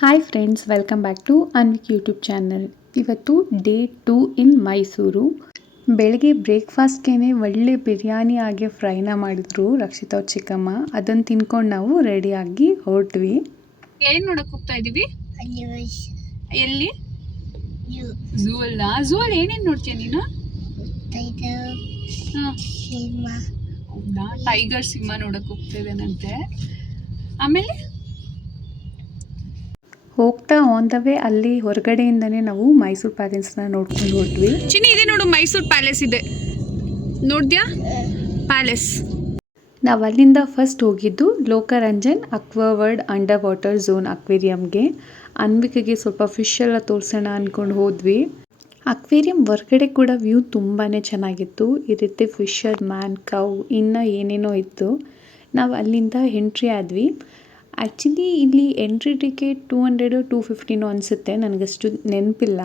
Hi friends, welcome back to Anvik YouTube channel. ಇವತ್ತು day 2 in Mysuru. ಬೆಳಗ್ಗೆ ಬ್ರೇಕ್ಫಾಸ್ಟ್ಗೆ ಒಳ್ಳೆ ಬಿರಿಯಾನಿ ಹಾಗೆ ಫ್ರೈನ ಮಾಡಿದ್ರು ರಕ್ಷಿತಾ ಅವ್ರ ಚಿಕ್ಕಮ್ಮ. ಅದನ್ನು ತಿನ್ಕೊಂಡು ನಾವು ರೆಡಿಯಾಗಿ ಹೊರಟ್ವಿ. ಏನು ನೋಡಕ್ ಹೋಗ್ತಾ ಇದೀವಿ? ಎಲ್ಲಿ? ಝೂ ಅಲ್ಲ? ಝೂ ಅಲ್ಲಿ ಏನೇನು ನೋಡ್ತೀಯ ನೀನು? ಹೌದಾ, ಟೈಗರ್ ಸಿಂಹ ನೋಡಕ್ ಹೋಗ್ತಾ ಇದ್ದೇನಂತೆ. ಆಮೇಲೆ ಹೋಗ್ತಾ ಆನ್ ದ ವೇ ಅಲ್ಲಿ ಹೊರಗಡೆಯಿಂದನೇ ನಾವು ಮೈಸೂರು ಪ್ಯಾಲೇಸ್ನ ನೋಡ್ಕೊಂಡು ಹೋದ್ವಿ. ಚಿನ್ನಿ, ಇದೆ ನೋಡು, ಮೈಸೂರು ಪ್ಯಾಲೇಸ್ ಇದೆ. ನೋಡ್ದ್ಯಾ ಪ್ಯಾಲೇಸ್? ನಾವು ಅಲ್ಲಿಂದ ಫಸ್ಟ್ ಹೋಗಿದ್ದು ಲೋಕರಂಜನ್ ಅಕ್ವಾವರ್ಡ್ ಅಂಡರ್ ವಾಟರ್ ಝೋನ್ ಅಕ್ವೇರಿಯಂಗೆ. ಅನ್ವಿಕೆಗೆ ಸ್ವಲ್ಪ ಫಿಶ್ ಎಲ್ಲ ತೋರಿಸೋಣ ಅಂದ್ಕೊಂಡು ಹೋದ್ವಿ. ಅಕ್ವೇರಿಯಂ ಹೊರಗಡೆ ಕೂಡ ವ್ಯೂ ತುಂಬಾ ಚೆನ್ನಾಗಿತ್ತು. ಈ ರೀತಿ ಫಿಶರ್ ಮ್ಯಾನ್, ಕೌ, ಇನ್ನೂ ಏನೇನೋ ಇತ್ತು. ನಾವು ಅಲ್ಲಿಂದ ಎಂಟ್ರಿ ಆದ್ವಿ. ಆ್ಯಕ್ಚುಲಿ ಇಲ್ಲಿ ಎಂಟ್ರಿ ಟಿಕೆಟ್ 200 250 ಅನಿಸುತ್ತೆ, ನನಗಷ್ಟು ನೆನಪಿಲ್ಲ.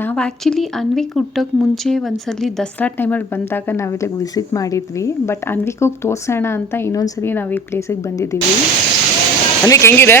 ನಾವು ಆ್ಯಕ್ಚುಲಿ ಅನ್ವಿಕ್ ಹುಟ್ಟೋಕ್ಕೆ ಮುಂಚೆ ಒಂದ್ಸಲಿ ದಸರಾ ಟೈಮಲ್ಲಿ ಬಂದಾಗ ನಾವಿಲ್ಲಿಗೆ ವಿಸಿಟ್ ಮಾಡಿದ್ವಿ. ಬಟ್ ಅನ್ವಿಕ್ ಹೋಗಿ ತೋರಿಸೋಣ ಅಂತ ಇನ್ನೊಂದ್ಸಲಿ ನಾವು ಈ ಪ್ಲೇಸಿಗೆ ಬಂದಿದ್ದೀವಿ. ಅನ್ವಿಕ್ ಹೆಂಗಿದೆ?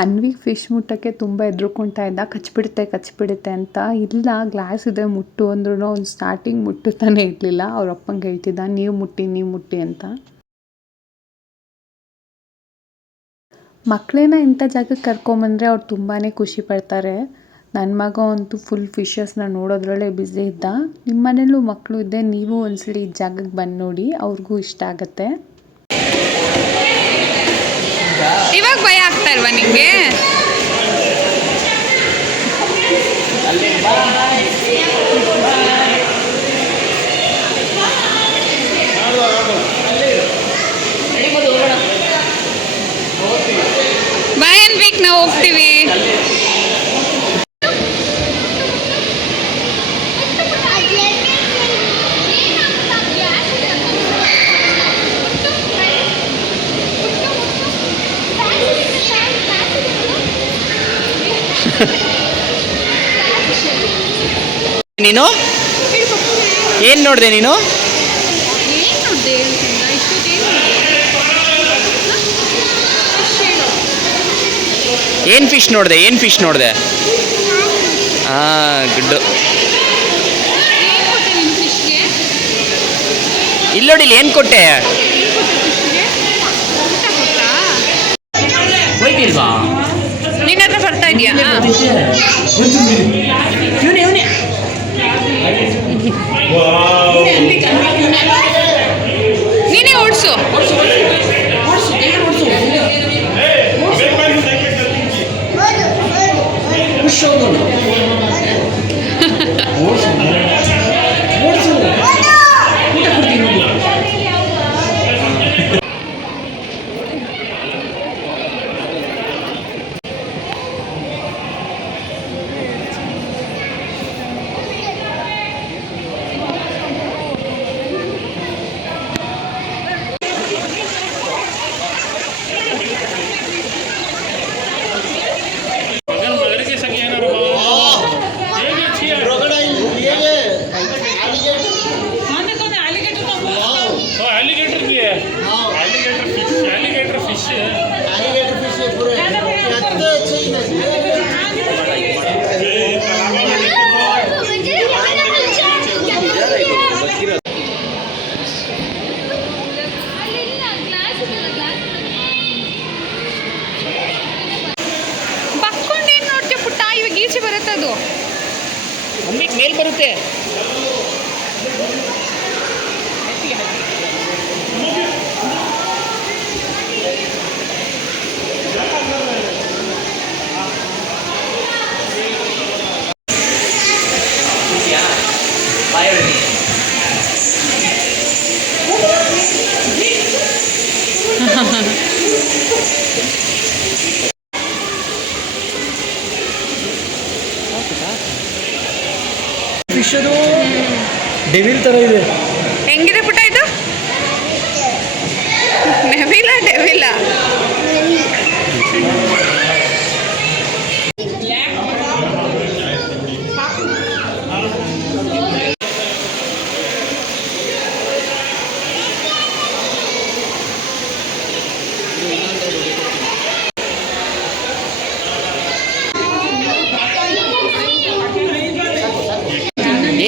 ಅನ್ವಿಕ್ ಫಿಶ್ ಮುಟ್ಟಕ್ಕೆ ತುಂಬ ಹೆದರ್ಕೊಳ್ತಾ ಇದ್ದ, ಕಚ್ಬಿಡುತ್ತೆ ಅಂತ. ಇಲ್ಲ, ಗ್ಲಾಸ್ ಇದೆ ಮುಟ್ಟು ಅಂದ್ರೂ ಅವ್ನು ಸ್ಟಾರ್ಟಿಂಗ್ ಮುಟ್ಟುತ್ತಾನೆ ಇರಲಿಲ್ಲ. ಅವ್ರ ಅಪ್ಪಂಗೆ ಹೇಳ್ತಿದ್ದ, ನೀವು ಮುಟ್ಟಿ ಅಂತ. ಮಕ್ಕಳನ್ನ ಇಂಥ ಜಾಗಕ್ಕೆ ಕರ್ಕೊಂಬಂದರೆ ಅವ್ರು ತುಂಬಾ ಖುಷಿ ಪಡ್ತಾರೆ. ನನ್ನ ಮಗ ಅಂತೂ ಫುಲ್ ಫಿಶಸ್ನ ನೋಡೋದ್ರಲ್ಲೇ ಬ್ಯುಸಿ ಇದ್ದ. ನಿಮ್ಮ ಮನೇಲೂ ಮಕ್ಕಳು ಇದ್ದೆ, ನೀವು ಒಂದ್ಸಲಿ ಈ ಜಾಗಕ್ಕೆ ಬಂದು ನೋಡಿ, ಅವ್ರಿಗೂ ಇಷ್ಟ ಆಗುತ್ತೆ. ಇವಾಗ ಭಯ ಆಗ್ತಾ ಇಲ್ವಾ ನಿಮಗೆ? ಬಾಯ್ ಅನ್ವಿಕ್, ನಾವು ಹೋಗ್ತೀವಿ. ನೀನು ಏನ್ ನೋಡಿದೆ? ನೀನು ಏನ್ ಫಿಶ್ ನೋಡಿದೆ? ಗುಡ್ಡು. ಇಲ್ಲೋಡಿ, ಏನ್ ಕೊಟ್ಟೆ? ಹೋಯ್ತಿಲ್ವಾ? ನಿನ್ನ ಹತ್ರ ಬರ್ತಾ ಇದೆಯಾ? ನೀನೇ ಓಡಿಸು. ಬರುತ್ತದು ಮೇಲ್ ಬರುತ್ತೆ. ಫಿಶ್ ಅದು ಡೆವಿಲ್ ಥರ ಇದೆ. ಹೆಂಗಿದೆ ಪುಟ್ಟ ಇದು? ಡೆವಿಲ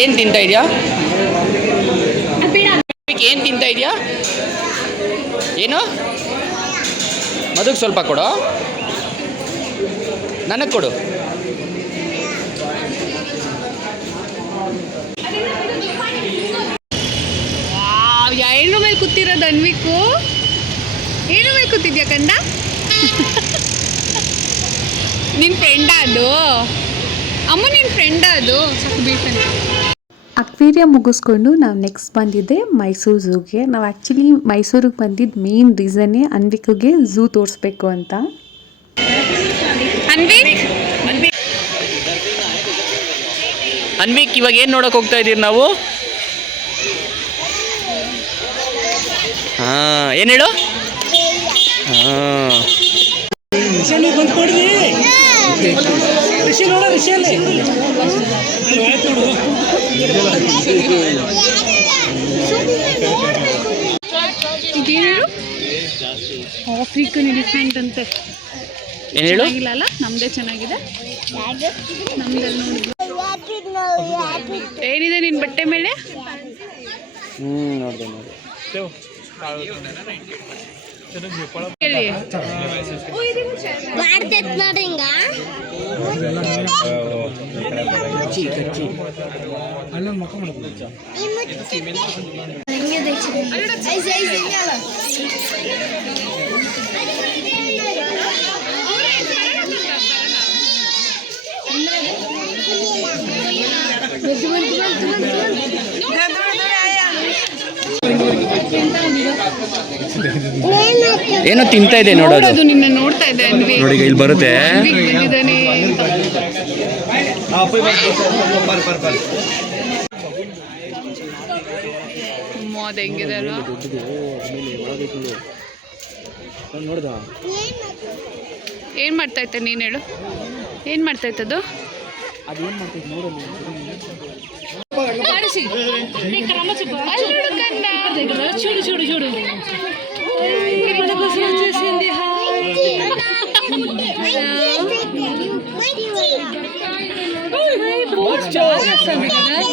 ಏನು ತಿಂತಾ ಇದೆಯಾ? ಏನು ತಿಂತಾ ಇದೆಯಾ? ಏನು? ಮದುಗೆ ಸ್ವಲ್ಪ ಕೊಡು, ನನಗೆ ಕೊಡು. ಏನು ಮೇಲೆ ಕೂತಿರೋದು ಅನ್ವಿಕು? ಏನು ಮೇಲೆ ಕೂತಿದ್ಯಾ ಕಂಡ? ನಿನ್ನ ಫ್ರೆಂಡಾ ಅದು? ಅಮ್ಮ ನಿನ್ನ ಫ್ರೆಂಡಾ ಅದು? ಸಾಕು ಬೀಳ್ತಾನೆ. ಅಕ್ವೇರಿಯಂ ಮುಗಿಸ್ಕೊಂಡು ನಾವು ನೆಕ್ಸ್ಟ್ ಬಂದಿದ್ದೆ ಮೈಸೂರು ಝೂಗೆ. ನಾವು ಆ್ಯಕ್ಚುಲಿ ಮೈಸೂರಿಗೆ ಬಂದಿದ್ದು ಮೇನ್ ರೀಸನ್ನೇ ಅನ್ವಿಕ್ಗೆ ಝೂ ತೋರಿಸ್ಬೇಕು ಅಂತ. ಅನ್ವಿಕ್, ಇವಾಗ ಏನು ನೋಡೋಕೆ ಹೋಗ್ತಾ ಇದ್ದೀರಿ ನಾವು? ಹಾಂ, ಏನು ಹೇಳು? ಹಾಂ, ಇದೇನು? ಆಫ್ರಿಕನ್ ಎಲಿಫೆಂಟ್ ಅಂತೆ. ಏನು ಹೇಳು? ಚೆನ್ನಾಗಿಲ್ಲ ಅಲ್ಲ? ನಮ್ದೇ ಚೆನ್ನಾಗಿದೆ. ನಮ್ದಲ್ಲಿ ನೋಡಿ ಏನಿದೆ ನಿನ್ನ ಬಟ್ಟೆ ಮೇಲೆ? ನೋಡಿದೆ ನೋಡಿ. ಏನೋ ತಿಂತಾ ಇದೆ ನೋಡೋದು. ಅದು ನಿನ್ನ ನೋಡ್ತಾ ಇದೆ ಅನ್ವಿ. ನೋಡಿ ಇಲ್ಲಿ ಬರುತ್ತೆ. ಬಂದಿದ್ದಾನೆ ಅದು ಹೆಂಗಿದೆ ಅಲ್ಲ? ಏನ್ ಮಾಡ್ತಾ ಇತ್ತ ನೀನ್ ಹೇಳು? ಏನ್ ಮಾಡ್ತಾ ಇತ್ತದು? చూడు చూడు చూడు వచ్చేసింది.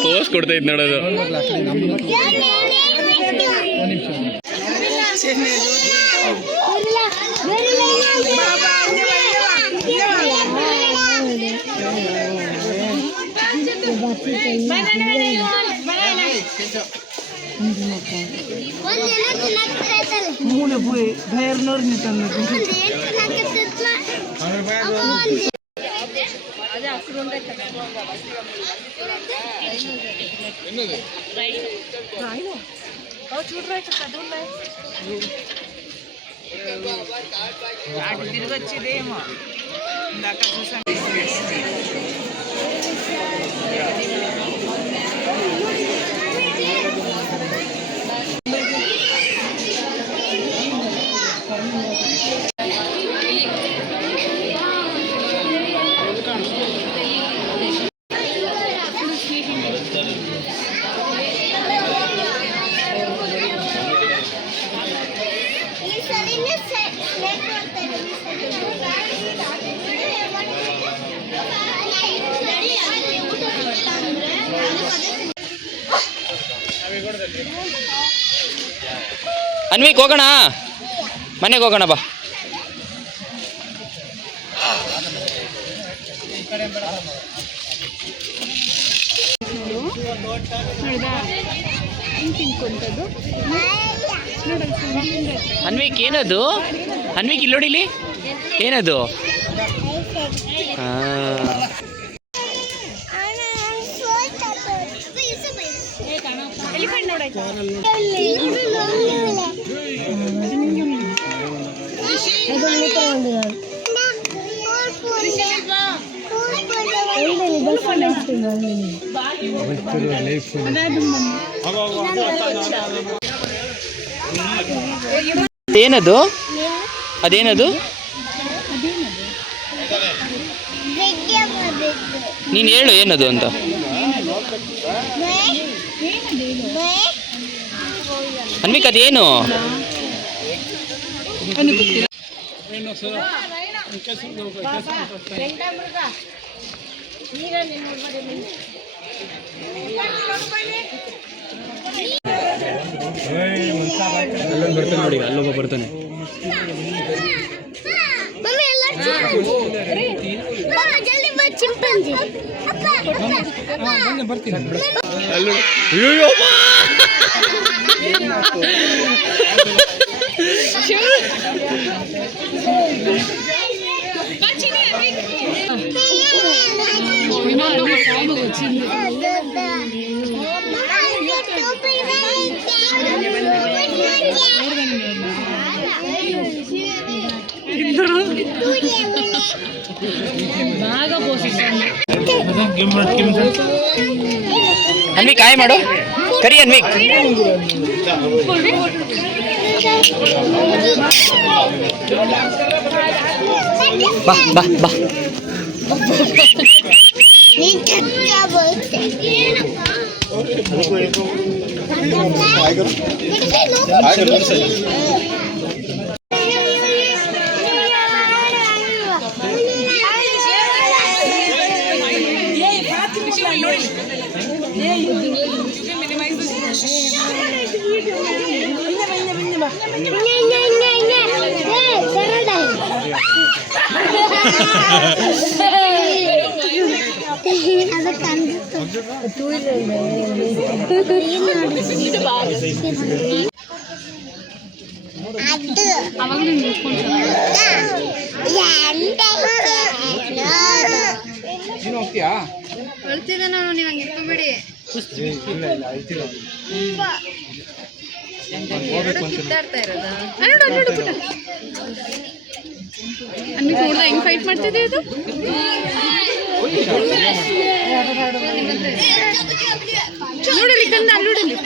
ಪೋಸ್ ಕೊಡ್ತಾ ಇದ್ ನೋಡೋದು. తిరిగొచ్చేదేమో ఇందాక చూసాను. ಅನ್ವಿಕ್ ಹೋಗೋಣ, ಮನೆಗೆ ಹೋಗೋಣ ಬಾ. ಅನ್ವಿಕ್ ಏನದು? ಅನ್ವಿಕ್ ಇಲ್ಲಿ ನೋಡಿಲಿ, ಏನದು? ಏನದು? ಅದೇನದು? ನೀನು ಹೇಳು ಏನದು ಅಂತ. ಅನ್ವಿಕ್ ಅದೇನು? ಅಲ್ಲೊಂದು ಬರ್ತಾನೆ ನೋಡಿ, ಅಲ್ಲೊಬ್ಬ ಬರ್ತಾನೆ. ಅನ್ವಿಕ್ ಕಾಯ್ ಮಾಡು, ಕರಿ ಅನ್ವಿಕ್. ಬಾ ಬಾ ಬಾ. ಬರ್ತಿದ್ದೆ ನಾನು, ನೀವು ಹಂಗೆ ಇಟ್ಕೊಂಬಿಡಿ. ಕಿತ್ತಾಡ್ತಾ ಇರೋದಾ? ನೋಡು ಪುಟ್ಟ, ಅನ್ನಿಗೆ ನೋಡ್ದ ಹೆಂಗ್ ಫೈಟ್ ಮಾಡ್ತಿದ್ದೆ ಇದು. ನೋಡಲಿ ಕಂದ, ಅಲ್ಲಿ ನೋಡಲಿ.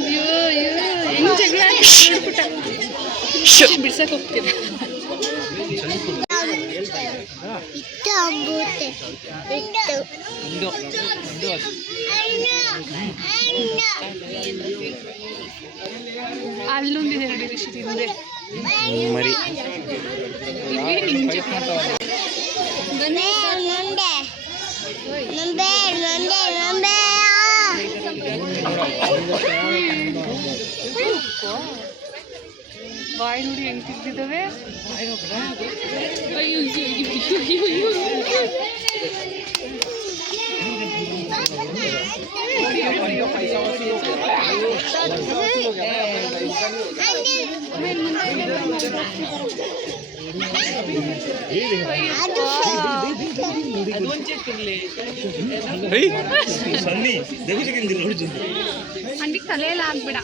ಅಯ್ಯೋ ಅಯ್ಯೋ, ಹೆಂಗ್ ಜಗಳ ನೋಡು ಪುಟ್ಟ. ಬಿಡ್ಸಕ್ ಹೋಗ್ತೀರ. ಅಲ್ಲೊಂದಿದೆ ನೋಡಿ ಋಷಿ ತಿಂದೆ ಮರಿ. ಬಾಯಿ ನೋಡಿ ಹೆಂಗ್ ತಿಂತಿದ್ದಾವೆ. ಅಯ್ಯೋ ಅಂಡಿಗೆ ತಲೆಯೆಲ್ಲ ಆಗ್ಬಿಡ.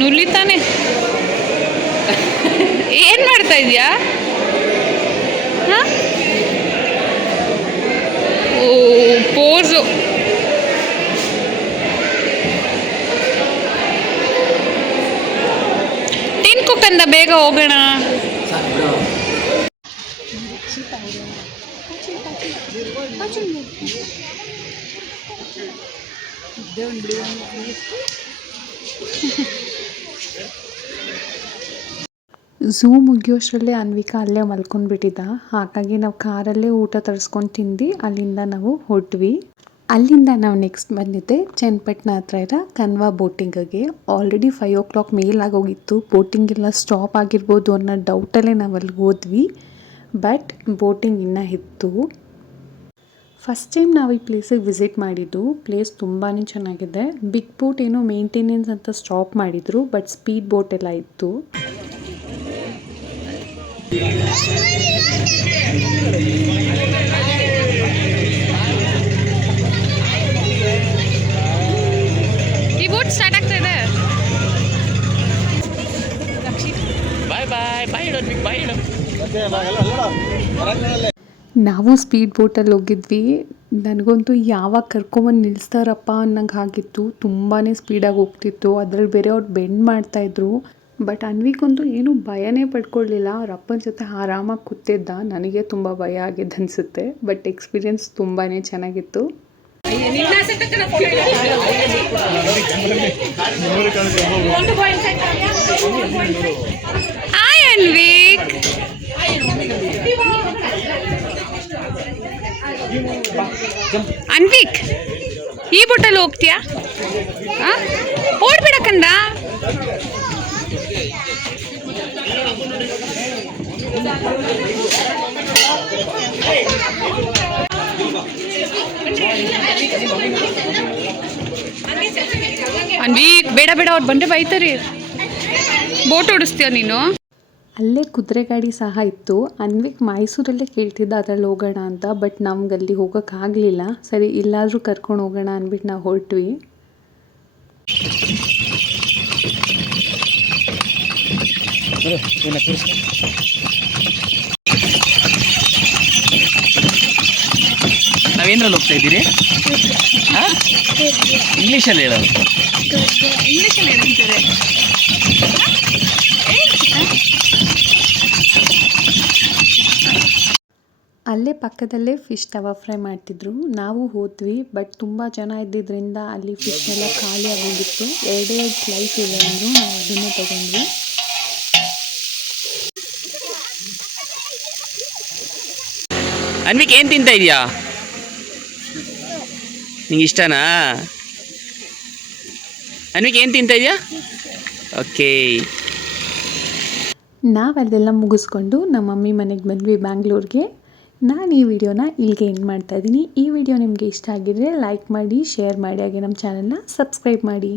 ನುಲಿತಾನೆ. ಏನ್ ಮಾಡ್ತಾ ಇದೀಯಾ? ಓ ಪೋಸು. ತಿನ್ಕೋಕಂದ, ಬೇಗ ಹೋಗೋಣ. ಝೂ ಮುಗಿಯೋಷ್ಟರಲ್ಲೇ ಅನ್ವಿಕಾ ಅಲ್ಲೇ ಮಲ್ಕೊಂಡ್ಬಿಟ್ಟಿದ್ದ. ಹಾಗಾಗಿ ನಾವು ಕಾರಲ್ಲೇ ಊಟ ತರಿಸ್ಕೊಂಡು ತಿಂದು ಅಲ್ಲಿಂದ ನಾವು ಹೊರಟ್ವಿ. ಅಲ್ಲಿಂದ ನಾವು ನೆಕ್ಸ್ಟ್ ಬಂದಿದ್ದೆ ಚನ್ನಪಟ್ಟಣ ಹತ್ರ ಇರೋ ಕನ್ವಾ ಬೋಟಿಂಗಿಗೆ. ಆಲ್ರೆಡಿ 5 o'clock ಮೇಲಾಗೋಗಿತ್ತು. ಬೋಟಿಂಗ್ ಎಲ್ಲ ಸ್ಟಾಪ್ ಆಗಿರ್ಬೋದು ಅನ್ನೋ ಡೌಟಲ್ಲೇ ನಾವು ಅಲ್ಲಿಗೆ ಹೋದ್ವಿ. ಬಟ್ ಬೋಟಿಂಗ್ ಇನ್ನೂ ಇತ್ತು. ಫಸ್ಟ್ ಟೈಮ್ ನಾವು ಈ ಪ್ಲೇಸಿಗೆ ವಿಸಿಟ್ ಮಾಡಿದ್ದು. ಪ್ಲೇಸ್ ತುಂಬಾ ಚೆನ್ನಾಗಿದೆ. ಬಿಗ್ ಬೋಟ್ ಏನೋ ಮೇಂಟೆನೆನ್ಸ್ ಅಂತ ಸ್ಟಾಪ್ ಮಾಡಿದರು, ಬಟ್ ಸ್ಪೀಡ್ ಬೋಟ್ ಎಲ್ಲ ಇತ್ತು. ಈ ಬೋಟ್ ಸ್ಟಾರ್ಟ್ ಆಗ್ತಾ ಇದೆ. ನಾವು ಸ್ಪೀಡ್ ಬೋಟಲ್ಲಿ ಹೋಗಿದ್ವಿ. ನನಗಂತೂ ಯಾವಾಗ ಕರ್ಕೊಂಬಂದು ನಿಲ್ಲಿಸ್ತಾರಪ್ಪ ಅನ್ನಂಗೆ ಆಗಿತ್ತು. ತುಂಬಾ ಸ್ಪೀಡಾಗಿ ಹೋಗ್ತಿತ್ತು. ಅದರಲ್ಲಿ ಬೇರೆ ಅವ್ರು ಬೆಂಡ್ ಮಾಡ್ತಾಯಿದ್ರು. ಬಟ್ ಅನ್ವಿಕಂತೂ ಏನೂ ಭಯನೇ ಪಡ್ಕೊಳ್ಳಿಲ್ಲ. ಅವ್ರ ಅಪ್ಪನ ಜೊತೆ ಆರಾಮಾಗಿ ಕೂತಿದ್ದ. ನನಗೆ ತುಂಬ ಭಯ ಆಗಿದ್ದು ಅನಿಸುತ್ತೆ. ಬಟ್ ಎಕ್ಸ್ಪೀರಿಯನ್ಸ್ ತುಂಬಾ ಚೆನ್ನಾಗಿತ್ತು. ಹಾಯ್ ಅನ್ವಿಕ್. ಅನ್ವಿಕ್, ಈ ಬೋಟಲ್ಲಿ ಹೋಗ್ತೀಯಾ? ಓಡ್ಬಿಡಕ್ಕಂದ. ಅನ್ವಿಕ್ ಬೇಡ ಬೇಡ, ಅವ್ರು ಬಂದರೆ ಬೈತಾರೆ. ಬೋಟ್ ಓಡಿಸ್ತೀಯ ನೀನು? ಅಲ್ಲೇ ಕುದುರೆ ಗಾಡಿ ಸಹ ಇತ್ತು. ಅನ್ವಿಕ್ ಮೈಸೂರಲ್ಲೇ ಕೇಳ್ತಿದ್ದ ಅದರಲ್ಲಿ ಹೋಗೋಣ ಅಂತ. ಬಟ್ ನಮ್ಗೆ ಅಲ್ಲಿ ಹೋಗೋಕ್ಕಾಗಲಿಲ್ಲ. ಸರಿ ಇಲ್ಲಾದರೂ ಕರ್ಕೊಂಡು ಹೋಗೋಣ ಅಂದ್ಬಿಟ್ಟು ನಾವು ಹೊರಟ್ವಿ. ನಾವೇನ್ರಲ್ಲಿ ಹೋಗ್ತಾ ಇದ್ದೀರಿ? ಇಂಗ್ಲೀಷಲ್ಲಿ ಹೇಳೋದು. ಇಂಗ್ಲೀಷಲ್ಲಿ ಏನಂತಾರೆ? ಅಲ್ಲೇ ಪಕ್ಕದಲ್ಲೇ ಫಿಶ್ ತವಾ ಫ್ರೈ ಮಾಡ್ತಿದ್ರು. ನಾವು ಹೋದ್ವಿ. ಬಟ್ ತುಂಬ ಜನ ಇದ್ದಿದ್ದರಿಂದ ಅಲ್ಲಿ ಫಿಶ್ ಎಲ್ಲ ಖಾಲಿ ಆಗೋಗಿತ್ತು. 2 ಸ್ಲೈಸ್ ಇದೆ ಅಂದರು. ನಾವು ಅದನ್ನೇ ತೊಗೊಂಡ್ವಿ. ಅನ್ವಿಕ್ ಏನು ತಿಂತಾ ಇದೆಯಾ? ನಿಂಗೆ ಇಷ್ಟನಾ? ಅನ್ವಿಕ್ ಏನು ತಿಂತಾ ಇದೆಯಾ? ಓಕೆ. ನಾವಲ್ಲೆಲ್ಲ ಮುಗಿಸ್ಕೊಂಡು ನಮ್ಮ ಮಮ್ಮಿ ಮನೆಗೆ ಬಂದ್ವಿ ಬ್ಯಾಂಗ್ಳೂರಿಗೆ. ನಾನು ಈ ವಿಡಿಯೋನ ಇಲ್ಲಿಗೆ ಎಂಡ್ ಮಾಡ್ತಾಯಿದ್ದೀನಿ. ಈ ವಿಡಿಯೋ ನಿಮಗೆ ಇಷ್ಟ ಆಗಿದ್ರೆ ಲೈಕ್ ಮಾಡಿ, ಶೇರ್ ಮಾಡಿ, ಹಾಗೆ ನಮ್ಮ ಚಾನಲ್ನ ಸಬ್ಸ್ಕ್ರೈಬ್ ಮಾಡಿ.